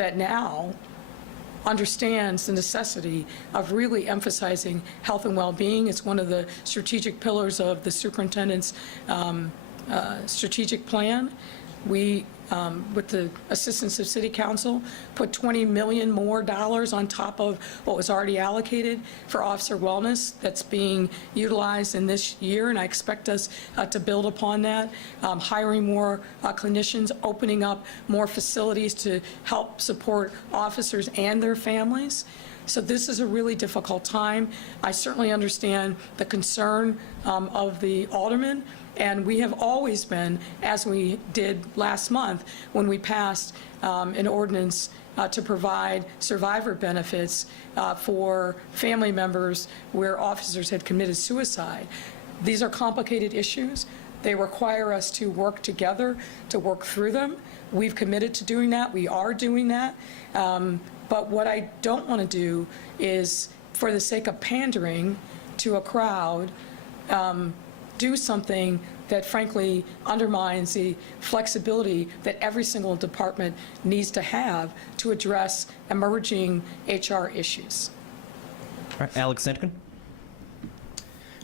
that now understands the necessity of really emphasizing health and well-being. It's one of the strategic pillars of the superintendent's strategic plan. We, with the assistance of City Council, put $20 million more on top of what was already allocated for officer wellness that's being utilized in this year, and I expect us to build upon that, hiring more clinicians, opening up more facilities to help support officers and their families. So this is a really difficult time. I certainly understand the concern of the aldermen, and we have always been, as we did last month when we passed an ordinance to provide survivor benefits for family members where officers had committed suicide. These are complicated issues. They require us to work together to work through them. We've committed to doing that. We are doing that. But what I don't want to do is, for the sake of pandering to a crowd, do something that frankly undermines the flexibility that every single department needs to have to address emerging HR issues. All right, Alex Sitkin.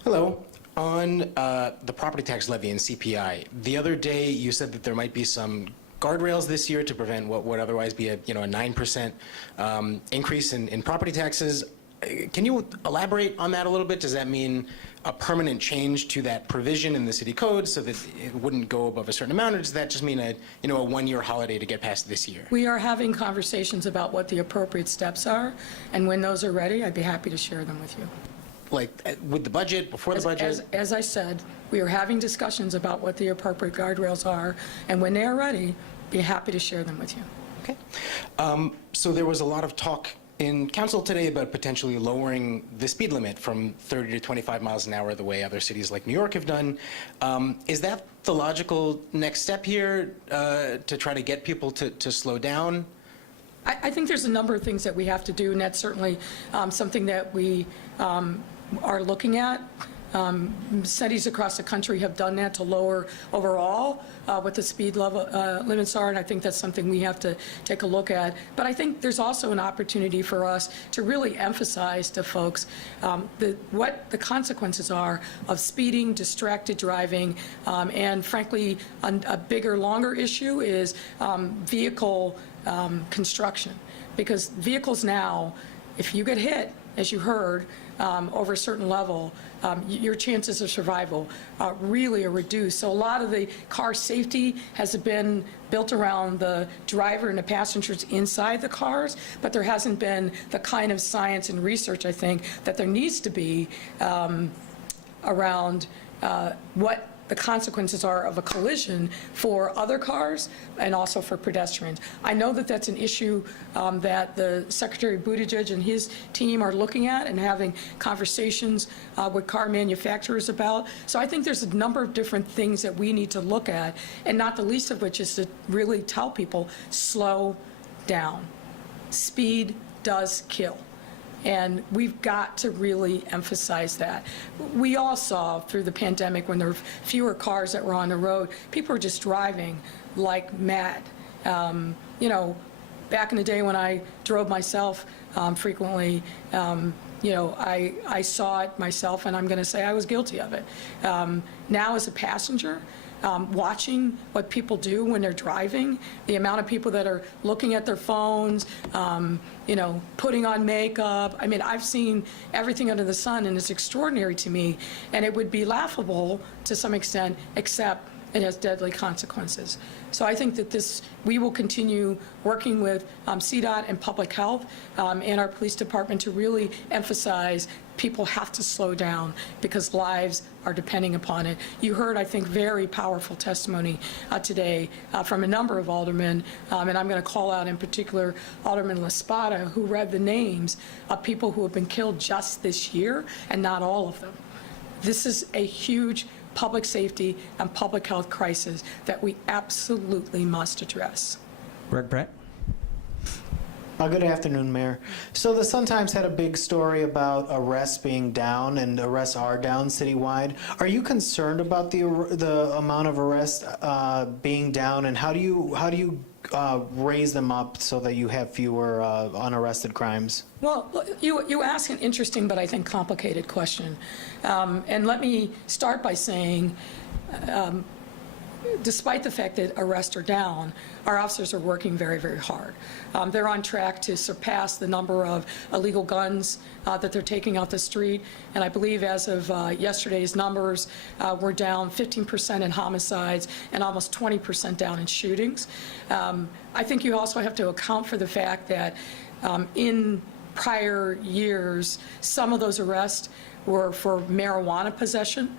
Hello. On the property tax levy and CPI, the other day you said that there might be some guardrails this year to prevent what would otherwise be a 9% increase in property taxes. Can you elaborate on that a little bit? Does that mean a permanent change to that provision in the city code so that it wouldn't go above a certain amount, or does that just mean a one-year holiday to get past this year? We are having conversations about what the appropriate steps are, and when those are ready, I'd be happy to share them with you. Like with the budget, before the budget? As I said, we are having discussions about what the appropriate guardrails are, and when they are ready, be happy to share them with you. Okay. So there was a lot of talk in council today about potentially lowering the speed limit from 30 to 25 miles an hour the way other cities like New York have done. Is that the logical next step here to try to get people to slow down? I think there's a number of things that we have to do, and that's certainly something that we are looking at. Cities across the country have done that to lower overall what the speed level limits are, and I think that's something we have to take a look at. But I think there's also an opportunity for us to really emphasize to folks what the consequences are of speeding, distracted driving, and frankly, a bigger, longer issue is vehicle construction. Because vehicles now, if you get hit, as you heard, over a certain level, your chances of survival really are reduced. So a lot of the car safety has been built around the driver and the passengers inside the cars, but there hasn't been the kind of science and research, I think, that there needs to be around what the consequences are of a collision for other cars and also for pedestrians. I know that that's an issue that the Secretary Buttigieg and his team are looking at and having conversations with car manufacturers about. So I think there's a number of different things that we need to look at, and not the least of which is to really tell people, slow down. Speed does kill. And we've got to really emphasize that. We all saw through the pandemic when there were fewer cars that were on the road, people were just driving like mad. Back in the day when I drove myself frequently, I saw it myself, and I'm going to say I was guilty of it. Now as a passenger, watching what people do when they're driving, the amount of people that are looking at their phones, putting on makeup. I mean, I've seen everything under the sun, and it's extraordinary to me, and it would be laughable to some extent, except it has deadly consequences. So I think that we will continue working with CDOT and public health and our police department to really emphasize people have to slow down because lives are depending upon it. You heard, I think, very powerful testimony today from a number of aldermen, and I'm going to call out in particular Alderman LaSpada, who read the names of people who have been killed just this year, and not all of them. This is a huge public safety and public health crisis that we absolutely must address. Greg Pratt. Good afternoon, Mayor. So the Sun-Times had a big story about arrests being down, and arrests are down citywide. Are you concerned about the amount of arrests being down, and how do you raise them up so that you have fewer unarrested crimes? Well, you ask an interesting but I think complicated question. And let me start by saying, despite the fact that arrests are down, our officers are working very, very hard. They're on track to surpass the number of illegal guns that they're taking off the street. And I believe as of yesterday's numbers, we're down 15% in homicides and almost 20% down in shootings. I think you also have to account for the fact that in prior years, some of those arrests were for marijuana possession,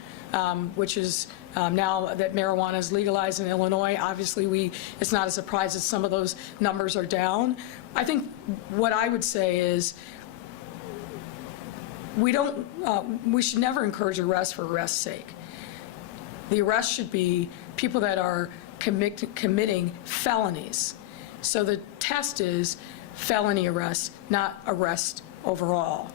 which is now that marijuana is legalized in Illinois. Obviously, it's not a surprise that some of those numbers are down. I think what I would say is we should never encourage arrests for arrest's sake. The arrest should be people that are committing felonies. So the test is felony arrest, not arrest overall.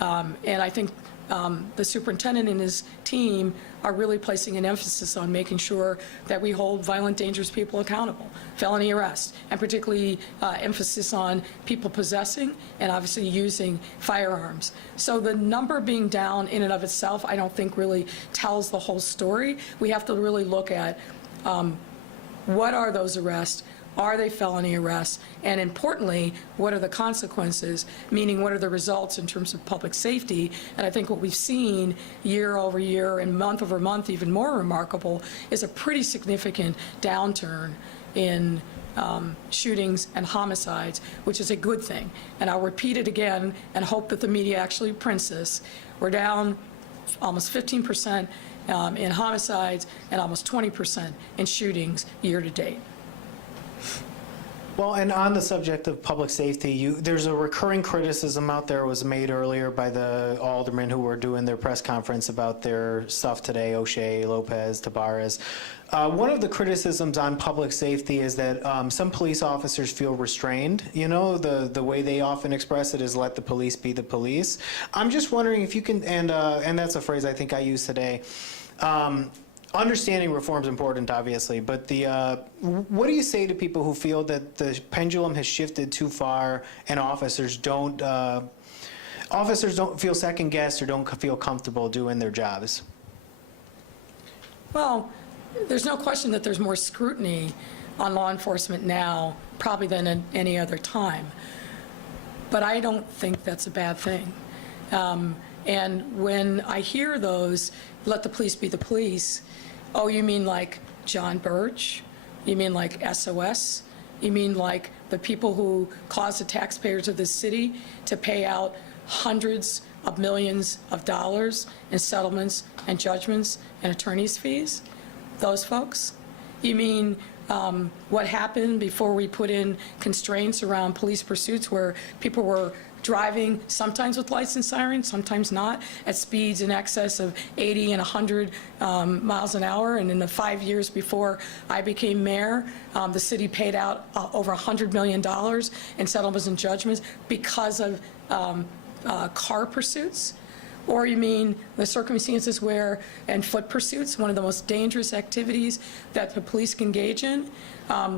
And I think the superintendent and his team are really placing an emphasis on making sure that we hold violent, dangerous people accountable, felony arrest, and particularly emphasis on people possessing and obviously using firearms. So the number being down in and of itself, I don't think really tells the whole story. We have to really look at what are those arrests? Are they felony arrests? And importantly, what are the consequences, meaning what are the results in terms of public safety? And I think what we've seen year over year and month over month, even more remarkable, is a pretty significant downturn in shootings and homicides, which is a good thing. And I'll repeat it again and hope that the media actually prints this. We're down almost 15% in homicides and almost 20% in shootings year to date. Well, and on the subject of public safety, there's a recurring criticism out there was made earlier by the aldermen who were doing their press conference about their stuff today, O'Shea, Lopez, Tabarez. One of the criticisms on public safety is that some police officers feel restrained. You know, the way they often express it is let the police be the police. I'm just wondering if you can, and that's a phrase I think I used today, understanding reform is important, obviously, but what do you say to people who feel that the pendulum has shifted too far and officers don't feel second-guessed or don't feel comfortable doing their jobs? Well, there's no question that there's more scrutiny on law enforcement now probably than at any other time. But I don't think that's a bad thing. And when I hear those, let the police be the police, oh, you mean like John Birch? You mean like SOS? You mean like the people who caused the taxpayers of this city to pay out hundreds of millions of dollars in settlements and judgments and attorney's fees? Those folks? You mean what happened before we put in constraints around police pursuits where people were driving, sometimes with lights and sirens, sometimes not, at speeds in excess of 80 and 100 miles an hour. And in the 5 years before I became mayor, the city paid out over $100 million in settlements and judgments because of car pursuits? Or you mean the circumstances where, and foot pursuits, one of the most dangerous activities that the police can engage in,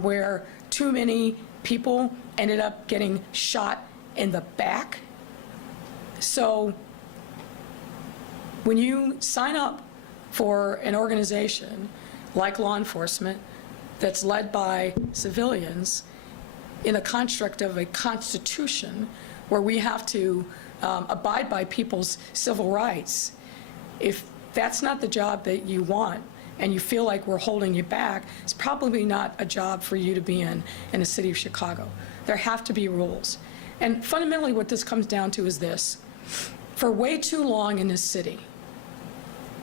where too many people ended up getting shot in the back? So when you sign up for an organization like law enforcement that's led by civilians in a construct of a constitution where we have to abide by people's civil rights, if that's not the job that you want and you feel like we're holding you back, it's probably not a job for you to be in the city of Chicago. There have to be rules. And fundamentally what this comes down to is this. For way too long in this city,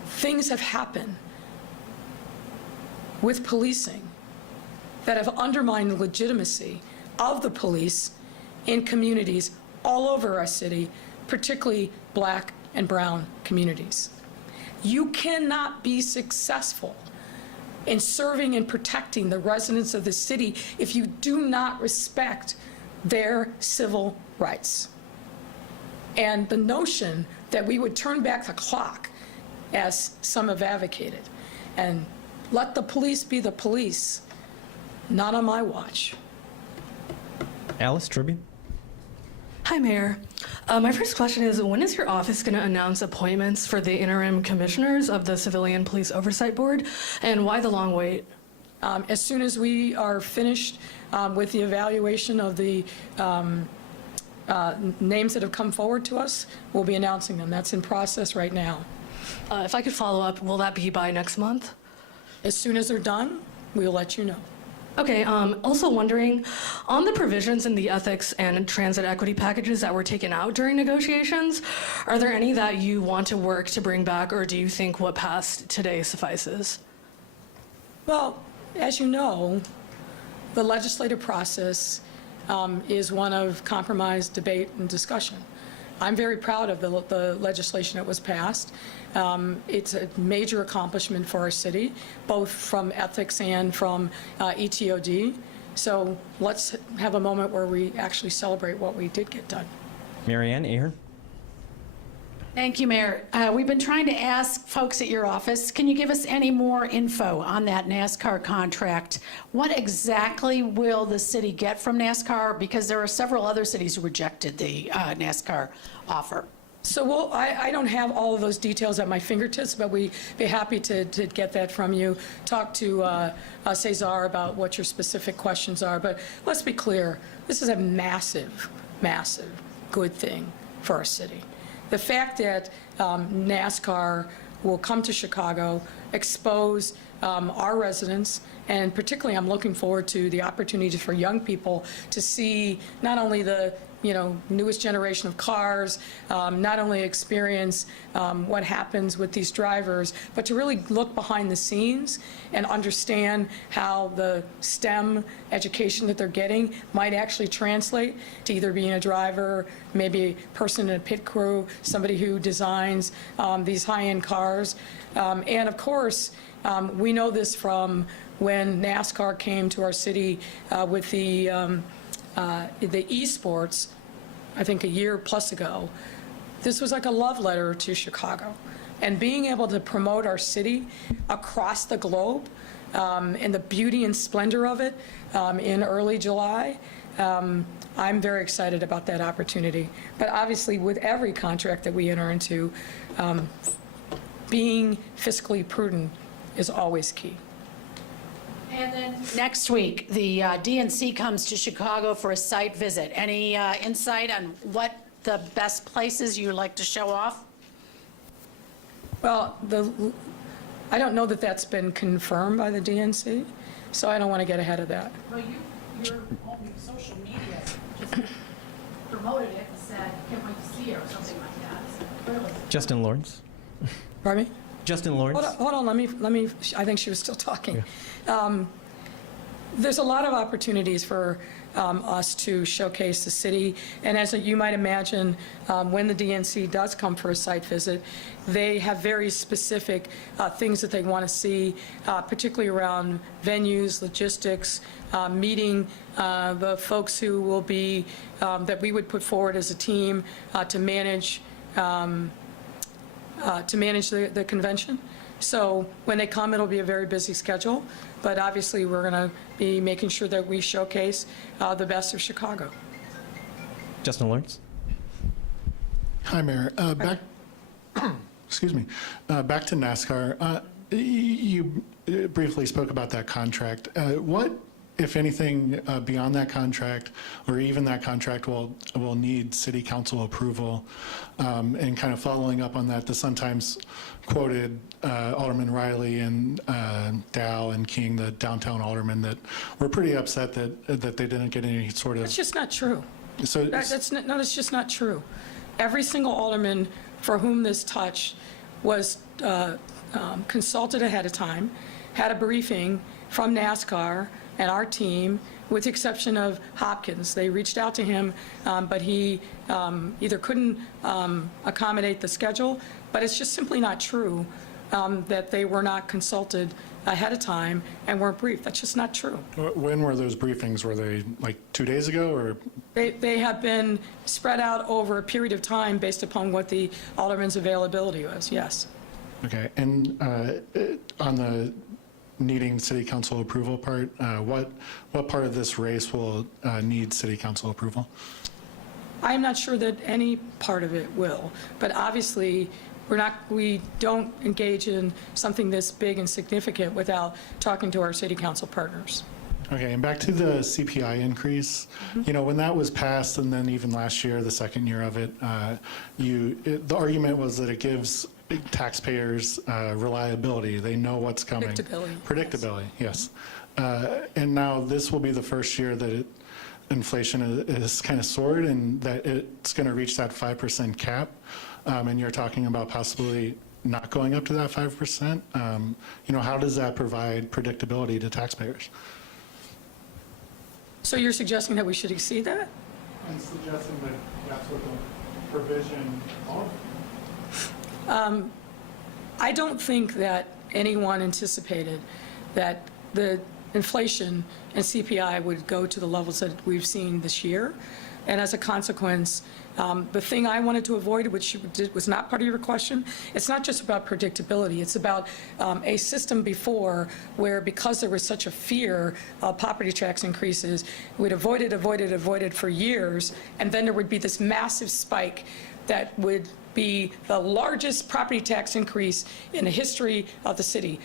things have happened with policing that have undermined the legitimacy of the police in communities all over our city, particularly Black and brown communities. You cannot be successful in serving and protecting the residents of the city if you do not respect their civil rights. And the notion that we would turn back the clock, as some have advocated, and let the police be the police, not on my watch. Alice, Tribune. Hi, Mayor. My first question is, when is your office going to announce appointments for the interim commissioners of the Civilian Police Oversight Board, and why the long wait? As soon as we are finished with the evaluation of the names that have come forward to us, we'll be announcing them. That's in process right now. If I could follow up, will that be by next month? As soon as they're done, we'll let you know. Okay, also wondering, on the provisions in the ethics and transit equity packages that were taken out during negotiations, are there any that you want to work to bring back, or do you think what passed today suffices? Well, as you know, the legislative process is one of compromise, debate, and discussion. I'm very proud of the legislation that was passed. It's a major accomplishment for our city, both from ethics and from ETOD. So let's have a moment where we actually celebrate what we did get done. Marianne, Ahern. Thank you, Mayor. We've been trying to ask folks at your office, can you give us any more info on that NASCAR contract? What exactly will the city get from NASCAR? Because there are several other cities who rejected the NASCAR offer. So I don't have all of those details at my fingertips, but we'd be happy to get that from you. Talk to Cesar about what your specific questions are. But let's be clear, this is a massive, massive good thing for our city. The fact that NASCAR will come to Chicago, expose our residents, and particularly I'm looking forward to the opportunity for young people to see not only the newest generation of cars, not only experience what happens with these drivers, but to really look behind the scenes and understand how the STEM education that they're getting might actually translate to either being a driver, maybe a person in a pit crew, somebody who designs these high-end cars. And of course, we know this from when NASCAR came to our city with the esports, I think a year plus ago. This was like a love letter to Chicago. And being able to promote our city across the globe and the beauty and splendor of it in early July, I'm very excited about that opportunity. But obviously, with every contract that we enter into, being fiscally prudent is always key. And then next week, the DNC comes to Chicago for a site visit. Any insight on what the best places you like to show off? Well, I don't know that that's been confirmed by the DNC, so I don't want to get ahead of that. Well, your own social media just promoted it and said, can't wait to see her or something like that. So clearly. Justin Lawrence. Pardon me? Justin Lawrence. Hold on, let me, I think she was still talking. There's a lot of opportunities for us to showcase the city, and as you might imagine, when the DNC does come for a site visit, they have very specific things that they want to see, particularly around venues, logistics, meeting the folks who will be, that we would put forward as a team to manage the convention. So when they come, it'll be a very busy schedule, but obviously we're going to be making sure that we showcase the best of Chicago. Justin Lawrence. Hi, Mayor. Excuse me. Back to NASCAR. You briefly spoke about that contract. What, if anything, beyond that contract, or even that contract, will need city council approval? And kind of following up on that, the Sun-Times quoted Alderman Riley and Dow and King, the downtown aldermen, that were pretty upset that they didn't get any sort of. That's just not true. So That's just not true. Every single alderman for whom this touched was consulted ahead of time, had a briefing from NASCAR and our team, with the exception of Hopkins. They reached out to him, but he either couldn't accommodate the schedule, but it's just simply not true that they were not consulted ahead of time and weren't briefed. That's just not true. when were those briefings? Were they like 2 days ago, or? They have been spread out over a period of time based upon what the alderman's availability was, yes. Okay, and on the needing city council approval part, what part of this race will need city council approval? I'm not sure that any part of it will, but obviously, we don't engage in something this big and significant without talking to our city council partners. Okay, and back to the CPI increase, you know, when that was passed, and then even last year, the second year of it, the argument was that it gives taxpayers reliability. They know what's coming. Predictability. Predictability, yes. And now this will be the first year that inflation is kind of soared and that it's going to reach that 5% cap. And you're talking about possibly not going up to that 5%. You know, how does that provide predictability to taxpayers? So you're suggesting that we should exceed that? I'm suggesting that that's what the provision of. I don't think that anyone anticipated that the inflation and CPI would go to the levels that we've seen this year. And as a consequence, the thing I wanted to avoid, which was not part of your question, it's not just about predictability. It's about a system before where, because there was such a fear of property tax increases, we'd avoided for years, and then there would be this massive spike that would be the largest property tax increase in the history of the city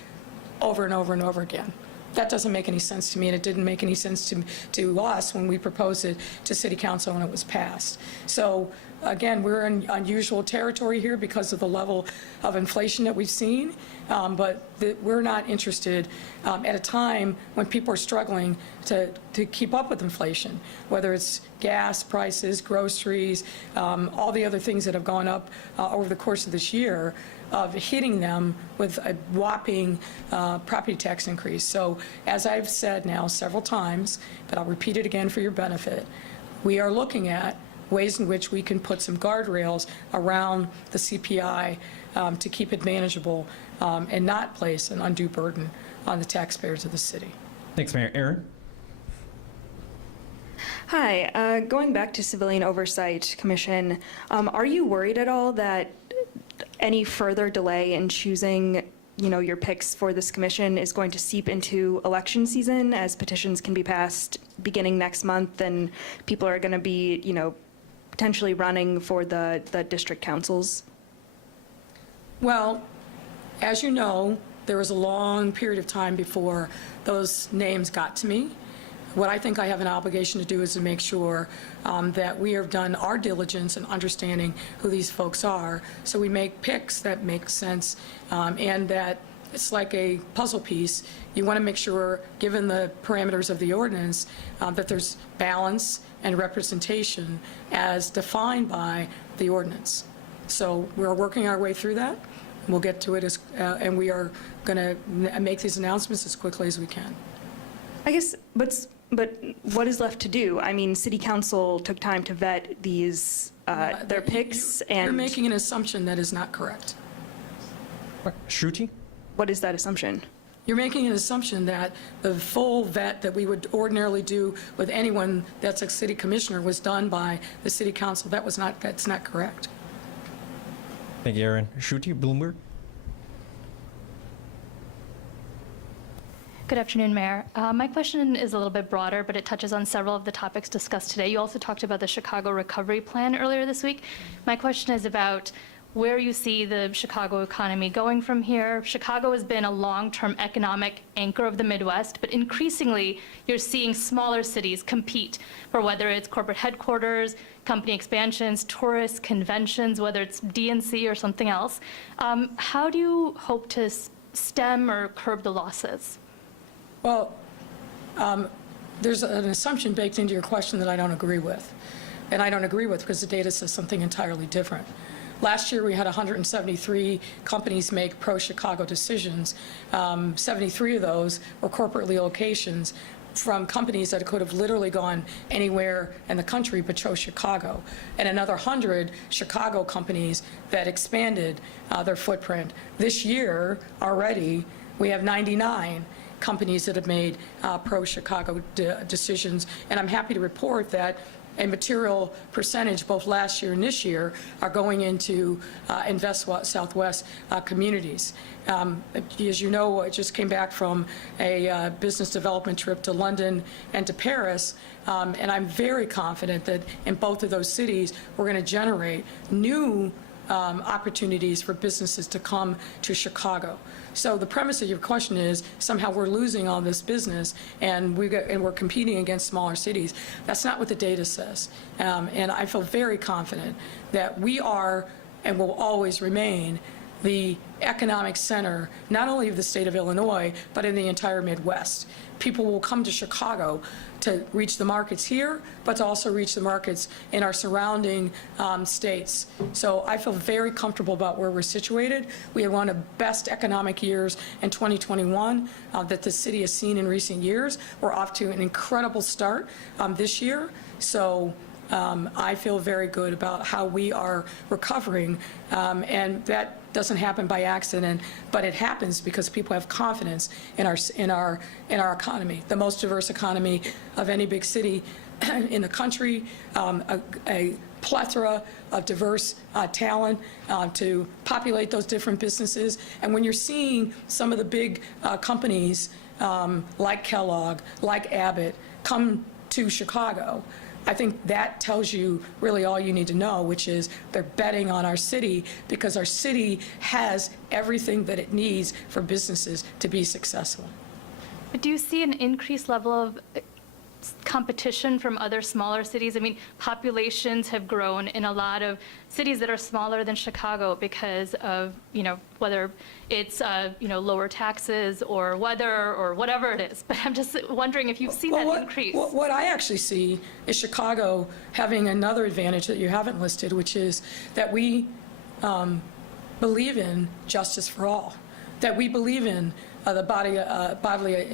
over and over and over again. That doesn't make any sense to me, and it didn't make any sense to us when we proposed it to City Council when it was passed. So again, we're in unusual territory here because of the level of inflation that we've seen, but we're not interested at a time when people are struggling to keep up with inflation, whether it's gas prices, groceries, all the other things that have gone up over the course of this year, of hitting them with a whopping property tax increase. So as I've said now several times, but I'll repeat it again for your benefit, we are looking at ways in which we can put some guardrails around the CPI to keep it manageable and not place an undue burden on the taxpayers of the city. Thanks, Mayor. Aaron? Hi, going back to Civilian Oversight Commission, are you worried at all that any further delay in choosing, your picks for this commission is going to seep into election season, as petitions can be passed beginning next month and people are going to be, potentially running for the district councils? Well, as you know, there was a long period of time before those names got to me. What I think I have an obligation to do is to make sure that we have done our diligence in understanding who these folks are, so we make picks that make sense, and that it's like a puzzle piece. You want to make sure, given the parameters of the ordinance, that there's balance and representation as defined by the ordinance. So we're working our way through that. We'll get to it, and we are going to make these announcements as quickly as we can. I guess, but what is left to do? I mean, City Council took time to vet these, their picks, and... You're making an assumption that is not correct. Shruti? What is that assumption? You're making an assumption that the full vet that we would ordinarily do with anyone that's a city commissioner was done by the City Council. That's not correct. Thank you, Aaron. Shruti, Bloomberg? Good afternoon, Mayor. My question is a little bit broader, but it touches on several of the topics discussed today. You also talked about the Chicago Recovery Plan earlier this week. My question is about where you see the Chicago economy going from here. Chicago has been a long-term economic anchor of the Midwest, but increasingly you're seeing smaller cities compete for whether it's corporate headquarters, company expansions, tourist conventions, whether it's DNC or something else. How do you hope to stem or curb the losses? Well, there's an assumption baked into your question that I don't agree with. And I don't agree with because the data says something entirely different. Last year, we had 173 companies make pro-Chicago decisions. 73 of those were corporate relocations from companies that could have literally gone anywhere in the country but chose Chicago, and another 100 Chicago companies that expanded their footprint. This year, already, we have 99 companies that have made pro-Chicago decisions, and I'm happy to report that a material percentage, both last year and this year, are going into Invest Southwest communities. As you know, I just came back from a business development trip to London and to Paris, and I'm very confident that in both of those cities, we're going to generate new opportunities for businesses to come to Chicago. So the premise of your question is somehow we're losing all this business and we're competing against smaller cities. That's not what the data says. And I feel very confident that we are and will always remain the economic center, not only of the state of Illinois, but in the entire Midwest. People will come to Chicago to reach the markets here, but to also reach the markets in our surrounding states. So I feel very comfortable about where we're situated. We had one of the best economic years in 2021 that the city has seen in recent years. We're off to an incredible start this year. So I feel very good about how we are recovering, and that doesn't happen by accident, but it happens because people have confidence in our economy, the most diverse economy of any big city in the country, a plethora of diverse talent to populate those different businesses. And when you're seeing some of the big companies like Kellogg, like Abbott, come to Chicago, I think that tells you really all you need to know, which is they're betting on our city because our city has everything that it needs for businesses to be successful. But do you see an increased level of competition from other smaller cities? I mean, populations have grown in a lot of cities that are smaller than Chicago because of, whether it's, lower taxes or weather or whatever it is. But I'm just wondering if you've seen that increase. What I actually see is Chicago having another advantage that you haven't listed, which is that we believe in justice for all, that we believe in the bodily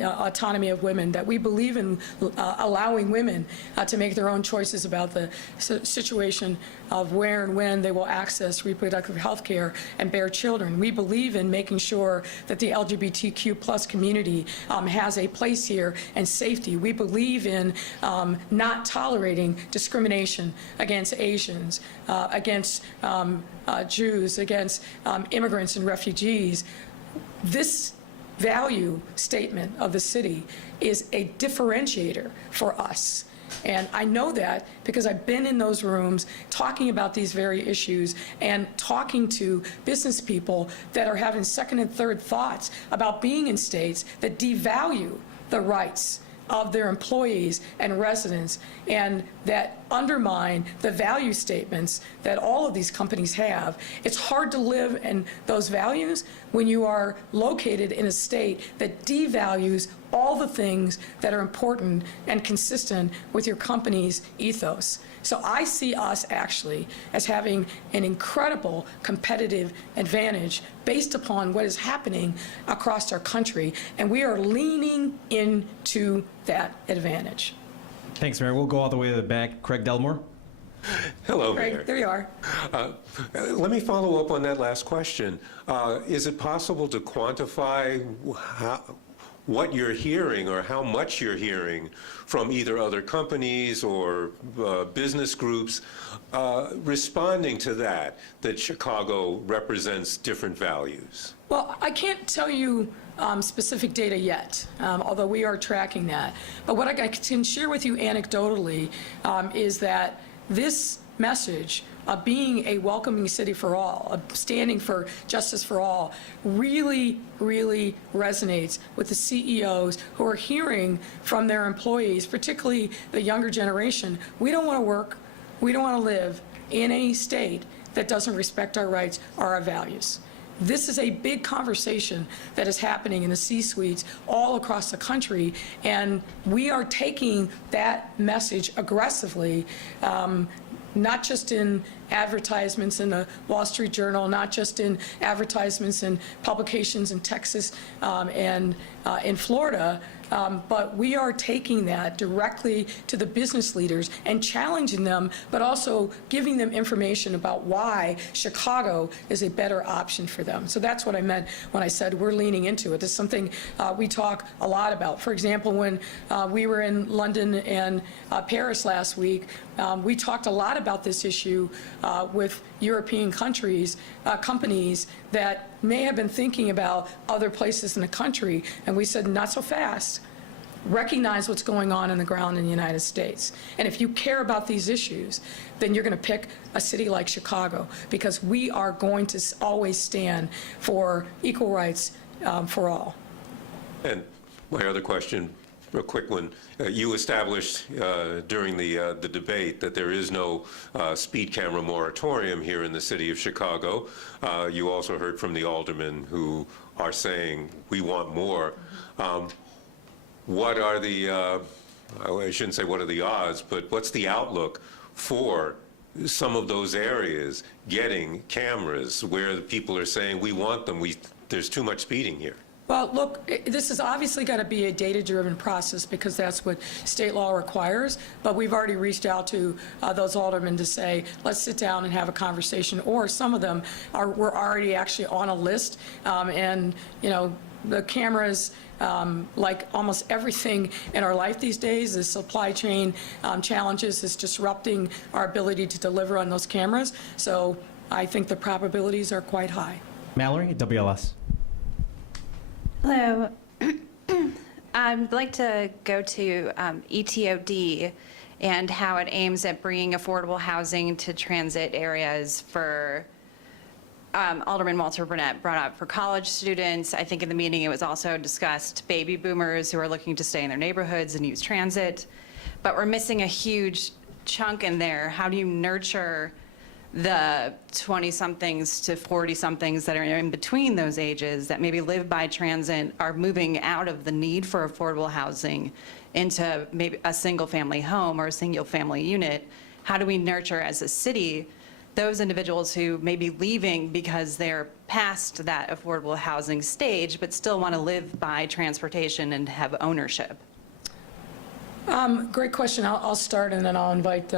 autonomy of women, that we believe in allowing women to make their own choices about the situation of where and when they will access reproductive health care and bear children. We believe in making sure that the LGBTQ plus community has a place here and safety. We believe in not tolerating discrimination against Asians, against Jews, against immigrants and refugees. This value statement of the city is a differentiator for us. And I know that because I've been in those rooms talking about these very issues and talking to business people that are having second and third thoughts about being in states that devalue the rights of their employees and residents and that undermine the value statements that all of these companies have. It's hard to live in those values when you are located in a state that devalues all the things that are important and consistent with your company's ethos. So I see us actually as having an incredible competitive advantage based upon what is happening across our country, and we are leaning into that advantage. Thanks, Mayor. We'll go all the way to the back. Craig Delmore. Hello, Craig, Mayor. there you are. Let me follow up on that last question. Is it possible to quantify what you're hearing or how much you're hearing from either other companies or business groups responding to that Chicago represents different values? Well, I can't tell you specific data yet, although we are tracking that. But what I can share with you anecdotally is that this message of being a welcoming city for all, of standing for justice for all, really, really resonates with the CEOs who are hearing from their employees, particularly the younger generation. We don't want to work, we don't want to live in a state that doesn't respect our rights or our values. This is a big conversation that is happening in the C-suites all across the country, and we are taking that message aggressively, not just in advertisements in the Wall Street Journal, not just in advertisements in publications in Texas and in Florida, but we are taking that directly to the business leaders and challenging them, but also giving them information about why Chicago is a better option for them. So that's what I meant when I said we're leaning into it. It's something we talk a lot about. For example, when we were in London and Paris last week, we talked a lot about this issue with European countries, companies that may have been thinking about other places in the country, and we said, not so fast. Recognize what's going on the ground in the United States. And if you care about these issues, then you're going to pick a city like Chicago, because we are going to always stand for equal rights for all. And my other question, a quick one. You established during the debate that there is no speed camera moratorium here in the city of Chicago. You also heard from the aldermen who are saying we want more. What are the, I shouldn't say what are the odds, but what's the outlook for some of those areas getting cameras where the people are saying we want them, there's too much speeding here? Well, look, this has obviously got to be a data-driven process, because that's what state law requires. But we've already reached out to those aldermen to say, let's sit down and have a conversation. Or some of them were already actually on a list. And, you know, the cameras, like almost everything in our life these days, the supply chain challenges is disrupting our ability to deliver on those cameras. So I think the probabilities are quite high. Mallory, WLS. Hello. I'd like to go to ETOD and how it aims at bringing affordable housing to transit areas for, Alderman Walter Burnett brought up for college students. I think in the meeting it was also discussed baby boomers who are looking to stay in their neighborhoods and use transit. But we're missing a huge chunk in there. How do you nurture the 20-somethings to 40-somethings that are in between those ages that maybe live by transit, are moving out of the need for affordable housing into maybe a single-family home or a single-family unit? How do we nurture as a city those individuals who may be leaving because they're past that affordable housing stage but still want to live by transportation and have ownership? Great question. I'll start, and then I'll invite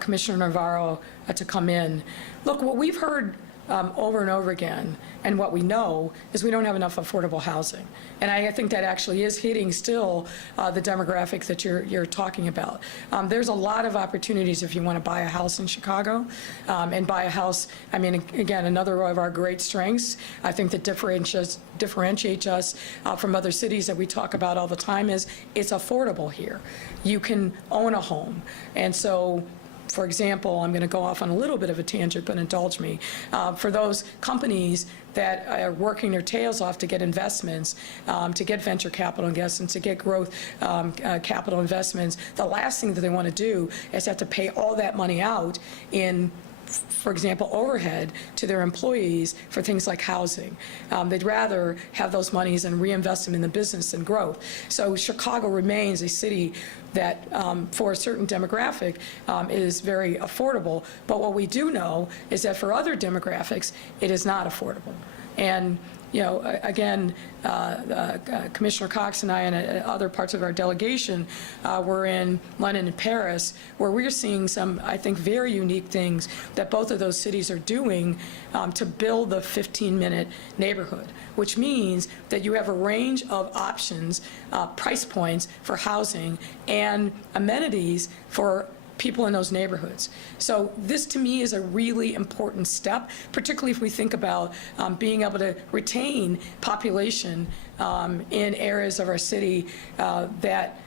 Commissioner Navarro to come in. Look, what we've heard over and over again, and what we know, is we don't have enough affordable housing. And I think that actually is hitting still the demographic that you're talking about. There's a lot of opportunities if you want to buy a house in Chicago, and buy a house. I mean, again, another of our great strengths, I think, that differentiates us from other cities that we talk about all the time, is it's affordable here. You can own a home. And so, for example, I'm going to go off on a little bit of a tangent, but indulge me. For those companies that are working their tails off to get investments, to get venture capital investments, to get growth capital investments, the last thing that they want to do is have to pay all that money out in, for example, overhead to their employees for things like housing. They'd rather have those monies and reinvest them in the business and growth. So Chicago remains a city that, for a certain demographic, is very affordable. But what we do know is that for other demographics, it is not affordable. And you know, again, Commissioner Cox and I and other parts of our delegation were in London and Paris, where we're seeing some, I think, very unique things that both of those cities are doing to build the 15-minute neighborhood, which means that you have a range of options, price points for housing and amenities for people in those neighborhoods. So this, to me, is a really important step, particularly if we think about being able to retain population in areas of our city that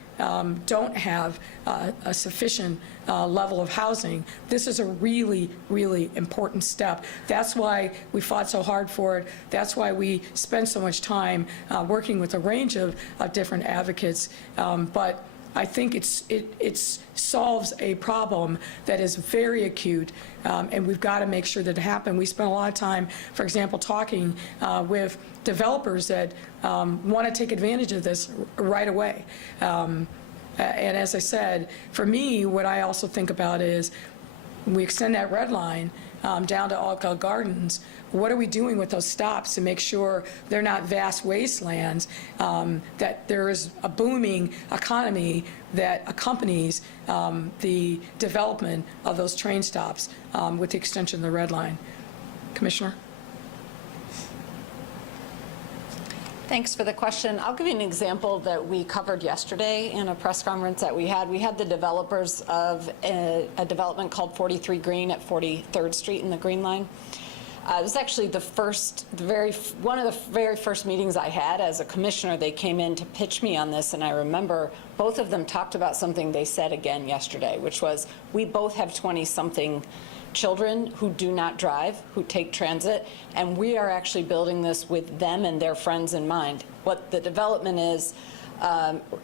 don't have a sufficient level of housing. This is a really, really important step. That's why we fought so hard for it. That's why we spend so much time working with a range of different advocates. But I think it solves a problem that is very acute, and we've got to make sure that it happens. We spent a lot of time, for example, talking with developers that want to take advantage of this right away. And as I said, for me, what I also think about is we extend that red line down to Alka Gardens. What are we doing with those stops to make sure they're not vast wastelands, that there is a booming economy that accompanies the development of those train stops with the extension of the red line? Commissioner? Thanks for the question. I'll give you an example that we covered yesterday in a press conference that we had. We had the developers of a development called 43 Green at 43rd Street in the Green Line. It was actually one of the very first meetings I had as a commissioner. They came in to pitch me on this, and I remember both of them talked about something they said again yesterday, which was, we both have 20-something children who do not drive, who take transit, and we are actually building this with them and their friends in mind. What the development is,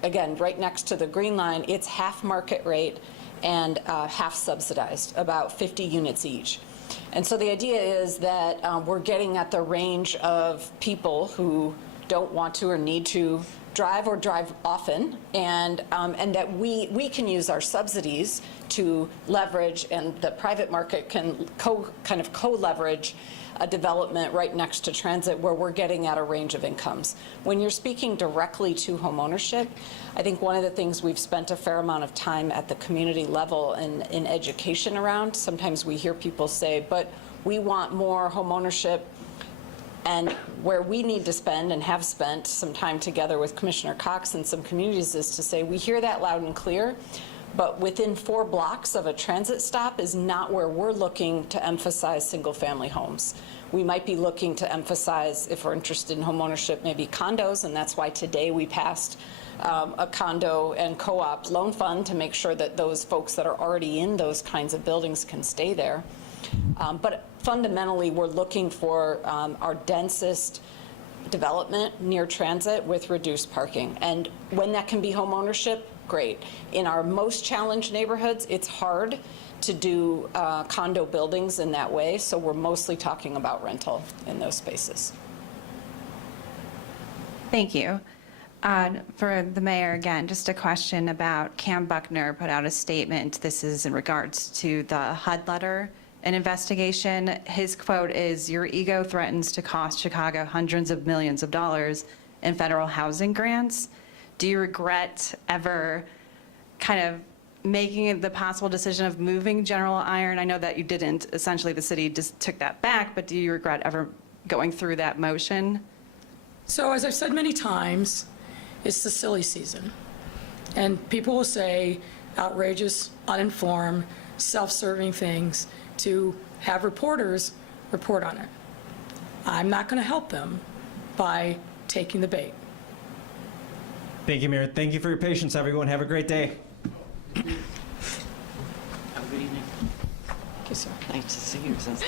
again, right next to the Green Line, it's half market rate and half subsidized, about 50 units each. And so the idea is that we're getting at the range of people who don't want to or need to drive or drive often, and that we can use our subsidies to leverage, and the private market can kind of co-leverage a development right next to transit where we're getting at a range of incomes. When you're speaking directly to homeownership, I think one of the things we've spent a fair amount of time at the community level in education around, sometimes we hear people say, but we want more homeownership. And where we need to spend and have spent some time together with Commissioner Cox and some communities is to say, we hear that loud and clear, but within 4 blocks of a transit stop is not where we're looking to emphasize single-family homes. We might be looking to emphasize, if we're interested in homeownership, maybe condos, and that's why today we passed a condo and co-op loan fund to make sure that those folks that are already in those kinds of buildings can stay there. But fundamentally, we're looking for our densest development near transit with reduced parking. And when that can be home ownership, great. In our most challenged neighborhoods, it's hard to do condo buildings in that way, so we're mostly talking about rental in those spaces. Thank you. For the mayor, again, just a question about Cam Buckner put out a statement. This is in regards to the HUD letter and investigation. His quote is, "Your ego threatens to cost Chicago hundreds of millions of dollars in federal housing grants." Do you regret ever kind of making the possible decision of moving General Iron? I know that you didn't. Essentially, the city just took that back, but do you regret ever going through that motion? So as I've said many times, it's the silly season. And people will say outrageous, uninformed, self-serving things to have reporters report on it. I'm not going to help them by taking the bait. Thank you, Mayor. Thank you for your patience, everyone. Have a great day. Have a good evening. Thank you, sir. Nice to see you since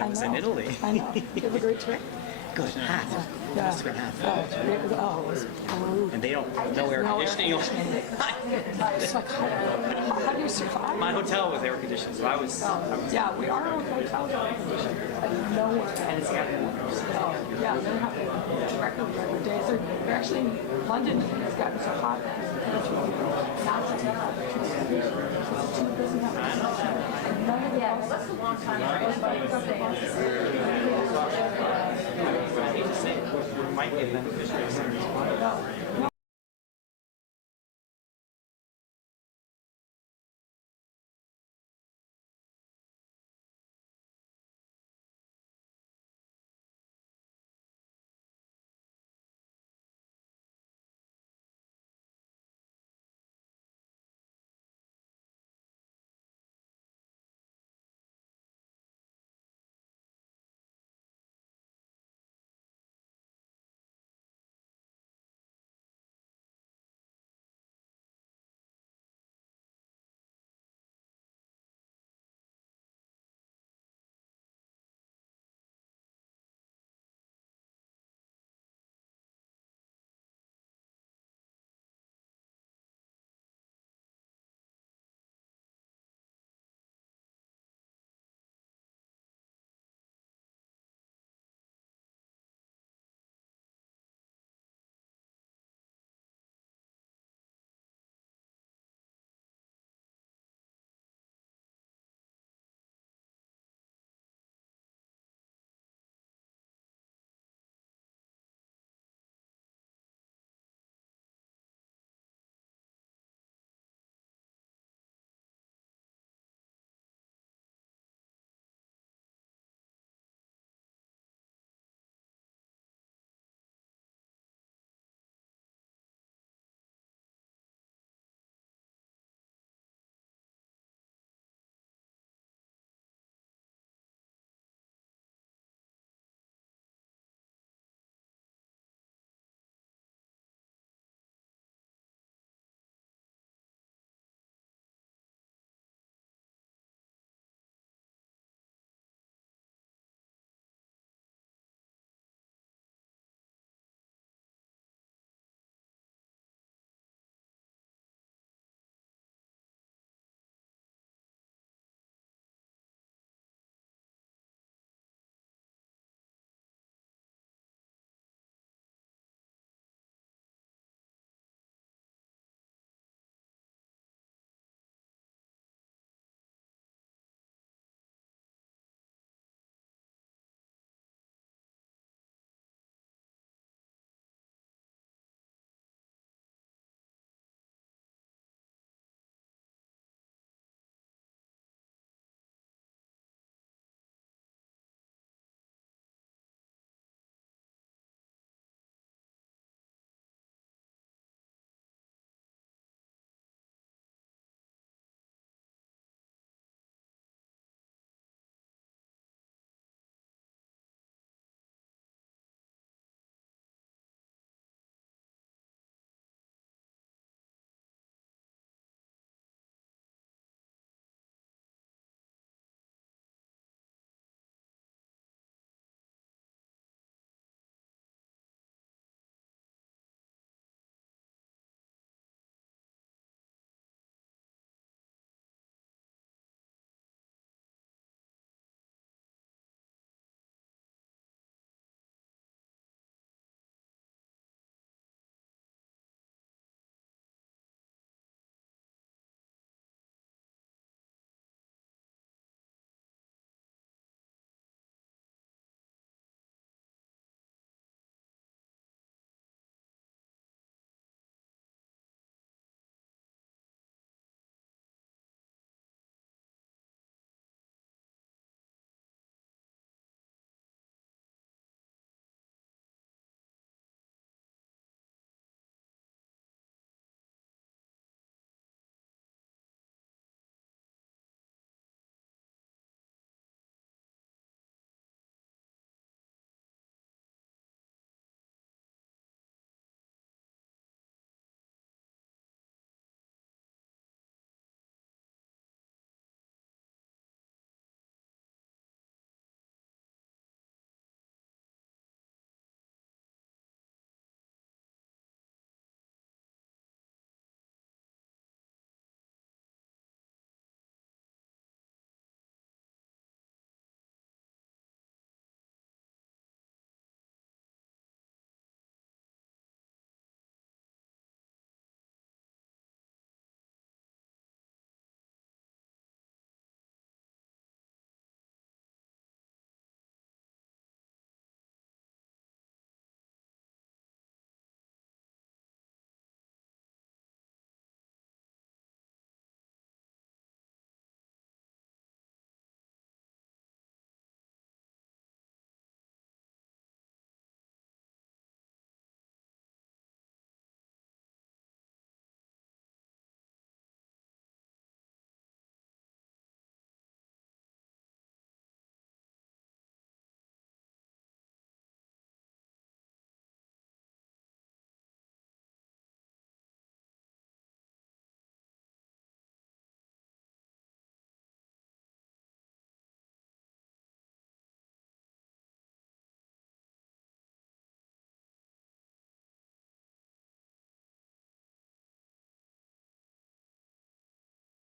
I was in Italy. I know. You have a great trip. Good. Half. Yeah. Must have been half. Oh, it was brutal. And they don't, no air conditioning. It's like, how do you survive? My hotel was air conditioned, so I was. Yeah, we are on hotels air conditioned, but nowhere. And it's got Yeah, they don't have to regular days. They're actually in London. It's gotten so hot that it's not to take out the transportation. It doesn't have and none of the that's a long time. I hate to say it, might be a beneficiary.